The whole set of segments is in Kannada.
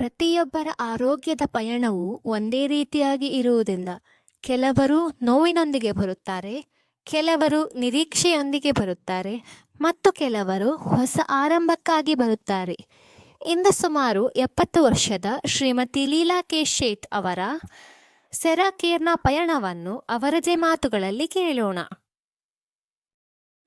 ಪ್ರತಿಯೊಬ್ಬರ ಆರೋಗ್ಯದ ಪಯಣವು ಒಂದೇ ರೀತಿಯಾಗಿ ಇರುವುದಿಲ್ಲ. ಕೆಲವರು ನೋವಿನೊಂದಿಗೆ ಬರುತ್ತಾರೆ, ಕೆಲವರು ನಿರೀಕ್ಷೆಯೊಂದಿಗೆ ಬರುತ್ತಾರೆ ಮತ್ತು ಕೆಲವರು ಹೊಸ ಆರಂಭಕ್ಕಾಗಿ ಬರುತ್ತಾರೆ. ಇಂದು ಸುಮಾರು 70 ವರ್ಷದ ಶ್ರೀಮತಿ ಲೀಲಾ ಕೆ ಶೇಟ್ ಅವರ ಸೆರಾಕೇರ್ನ ಪಯಣವನ್ನು ಅವರದೇ ಮಾತುಗಳಲ್ಲಿ ಕೇಳೋಣ.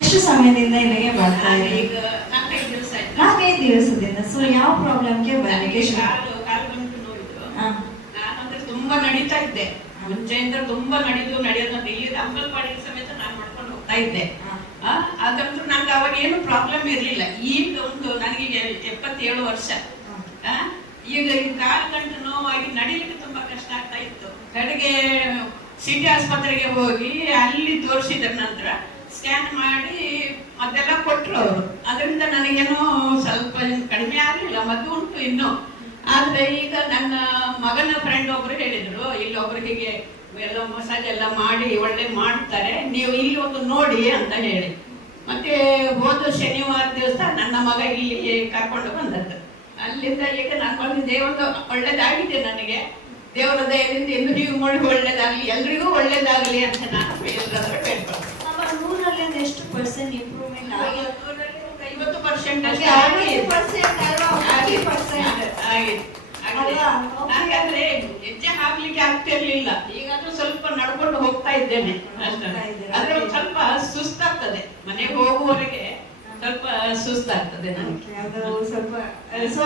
ಎಷ್ಟು ಸಮಯದಿಂದ ಇಲ್ಲಿಗೆ ಬರ್ತಾ ಇದ್ದೀರಿ? ಈಗ 4-5 ದಿವಸ ಆಯ್ತು. 4-5 ದಿವಸದಿಂದ. ಸೊ ಯಾವ ಪ್ರಾಬ್ಲಮ್ಗೆ ಬರಲಿಕ್ಕೆ ಶುರು? ಕಾಲು ಗಂಟು ನೋಡಿದ್ರು. ಹಾ. ನಾನಂದ್ರೆ ತುಂಬಾ ನಡೀತಾ ಇದ್ದೆ. ಮುಂಚೆಯಿಂದ ತುಂಬಾ ನಡೆಯೋದು ಇಲ್ಲಿ ಅಂಬಲ್ಪಾಡಿ ಸಮೇತ ನಾನು ಮಾಡ್ಕೊಂಡು ಹೋಗ್ತಾ ಇದ್ದೆ. ಅದಂತೂ ನಂಗೆ ಅವಾಗ ಏನು ಪ್ರಾಬ್ಲಮ್ ಇರಲಿಲ್ಲ. ಈಗ ನನಗೆ 77 ವರ್ಷ. ಈಗ ಕಾಲು ಗಂಟು ನೋವಾಗಿ ನಡಿಲಿಕ್ಕೆ ತುಂಬಾ ಕಷ್ಟ ಆಗ್ತಾ ಇತ್ತು. ಕಡೆಗೆ ಸಿಟಿ ಆಸ್ಪತ್ರೆಗೆ ಹೋಗಿ ಅಲ್ಲಿ ತೋರಿಸಿದ ನಂತರ ಸ್ಕ್ಯಾನ್ ಮಾಡಿ ಅದೆಲ್ಲ ಕೊಟ್ಟರು ಅವರು. ಅದರಿಂದ ನನಗೇನೋ ಸ್ವಲ್ಪ ಕಡಿಮೆ ಆಗಲಿಲ್ಲ, ಮದ್ದು ಉಂಟು ಇನ್ನು. ಆದ್ರೆ ಈಗ ನನ್ನ ಮಗನ ಫ್ರೆಂಡ್ ಒಬ್ರು ಹೇಳಿದ್ರು, ಇಲ್ಲೊಬ್ರಿಗೆ ಎಲ್ಲ ಮಸಾಜ್ ಎಲ್ಲ ಮಾಡಿ ಒಳ್ಳೆ ಮಾಡ್ತಾರೆ, ನೀವು ಇಲ್ಲಿ ಒಂದು ನೋಡಿ ಅಂತ ಹೇಳಿ. ಮತ್ತೆ ಹೋದ ಶನಿವಾರ ದಿವಸ ನನ್ನ ಮಗ ಇಲ್ಲಿ ಕರ್ಕೊಂಡು ಬಂದದ್ದು. ಅಲ್ಲಿಂದ ಈಗ ನಾನು ದೇವರದು ಒಳ್ಳೇದಾಗಿದೆ ನನಗೆ. ದೇವರ ದಯದಿಂದ ಇನ್ನು ನೀವು ಒಳ್ಳೇದಾಗಲಿ, ಎಲ್ರಿಗೂ ಒಳ್ಳೇದಾಗಲಿ ಅಂತ ನಾನು ಎಲ್ಲರೂ ಹೇಳ್ಕೊಂಡು. ನಮ್ಮ ಊರಲ್ಲಿ ಎಷ್ಟು ಪರ್ಸೆಂಟ್ ಇಂಪ್ರೂವ್ಮೆಂಟ್ ಆಗಿದೆ? 50% ಆಗಿದೆ. ಹಾಗಾದ್ರೆ ಹೆಜ್ಜೆ ಹಾಕ್ಲಿಕ್ಕೆ ಆಗ್ತಿರ್ಲಿಲ್ಲ. ಈಗಾದ್ರೂ ಸ್ವಲ್ಪ ನಡ್ಕೊಂಡು ಹೋಗ್ತಾ ಇದ್ದೇನೆ. ಆದ್ರೆ ಸ್ವಲ್ಪ ಸುಸ್ತಾಗ್ತದೆ, ಮನೆಗೆ ಹೋಗುವವರೆಗೆ ಸ್ವಲ್ಪ ಸುಸ್ತಾಗ್ತದೆ ನನಗೆ. ಸ್ವಲ್ಪ ಸೊ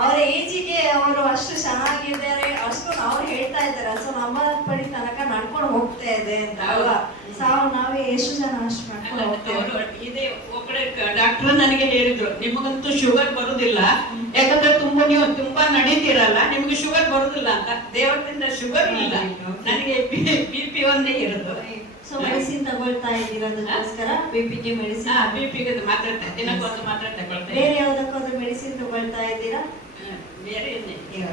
ಅವರ ಏಜಿಗೆ ಅವರು ಅಷ್ಟು ಚೆನ್ನಾಗಿದ್ದಾರೆ, ಅಷ್ಟು ಅವ್ರು ಹೇಳ್ತಾ ಇದ್ದಾರೆ. ಸೊ ನಮ್ಮ ಪಡಿ ತನಕ ನಡ್ಕೊಂಡು ಹೋಗ್ತಾ ಇದೆ ಅಂತ ಅಲ್ವಾ? ನಾವೇ ಎಷ್ಟು ಜನ ಅಷ್ಟು ನಡ್ಕೊಂಡು ಹೋಗ್ತೇವೆ. ಇದೇ ಒಬ್ಬರೇ ಡಾಕ್ಟರ್ ನನಗೆ ಹೇಳಿದ್ರು, ನಿಮಗಂತೂ ಶುಗರ್ ಬರುದಿಲ್ಲ, ಯಾಕಂದ್ರೆ ನೀವು ತುಂಬಾ ನಡೀತಿರಲ್ಲ, ನಿಮ್ಗೆ ಶುಗರ್ ಬರುದಿಲ್ಲ ಅಂತ. ದೇವರಿಂದ ಶುಗರ್ ಇಲ್ಲ, ನನಗೆ BP ಒಂದೇ ಇರೋದು. ಸೊ ಮೆಡಿಸಿನ್ ತಗೊಳ್ತಾ ಇದ್ದೀರೋದಕ್ಕೋಸ್ಕರ ಬಿಪಿಗೆ ಮೆಡಿಸಿನ್, ಬಿಪಿಗೆ ಮಾತ್ರೆ ದಿನಕ್ಕೊಂದು ಮಾತ್ರೆ ತಗೊಳ್ತಾ. ಬೇರೆ ಯಾವ್ದಕ್ಕೊಂದು ಮೆಡಿಸಿನ್ ತಗೊಳ್ತಾ ಇದ್ದೀರಾ? ಬೇರೆ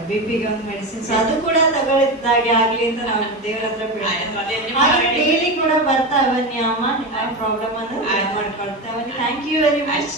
ಬಿಪಿಗೆ ಒಂದು ಮೆಡಿಸಿನ್, ಸೊ ಅದು ಕೂಡ ತಗೊಳ್ಳಿದ್ದಾಗೆ ಆಗ್ಲಿ ಅಂತ ನಾವು ದೇವರ ಹತ್ರ ಡೈಲಿ ಕೂಡ ಬರ್ತಾ ಬನ್ನಿ ಅಮ್ಮ, ನಿಮ್ಮ ಪ್ರಾಬ್ಲಮ್ ಅನ್ನು ಮಾಡ್ಕೊಳ್ತಾ ಬನ್ನಿ. Thank you very much.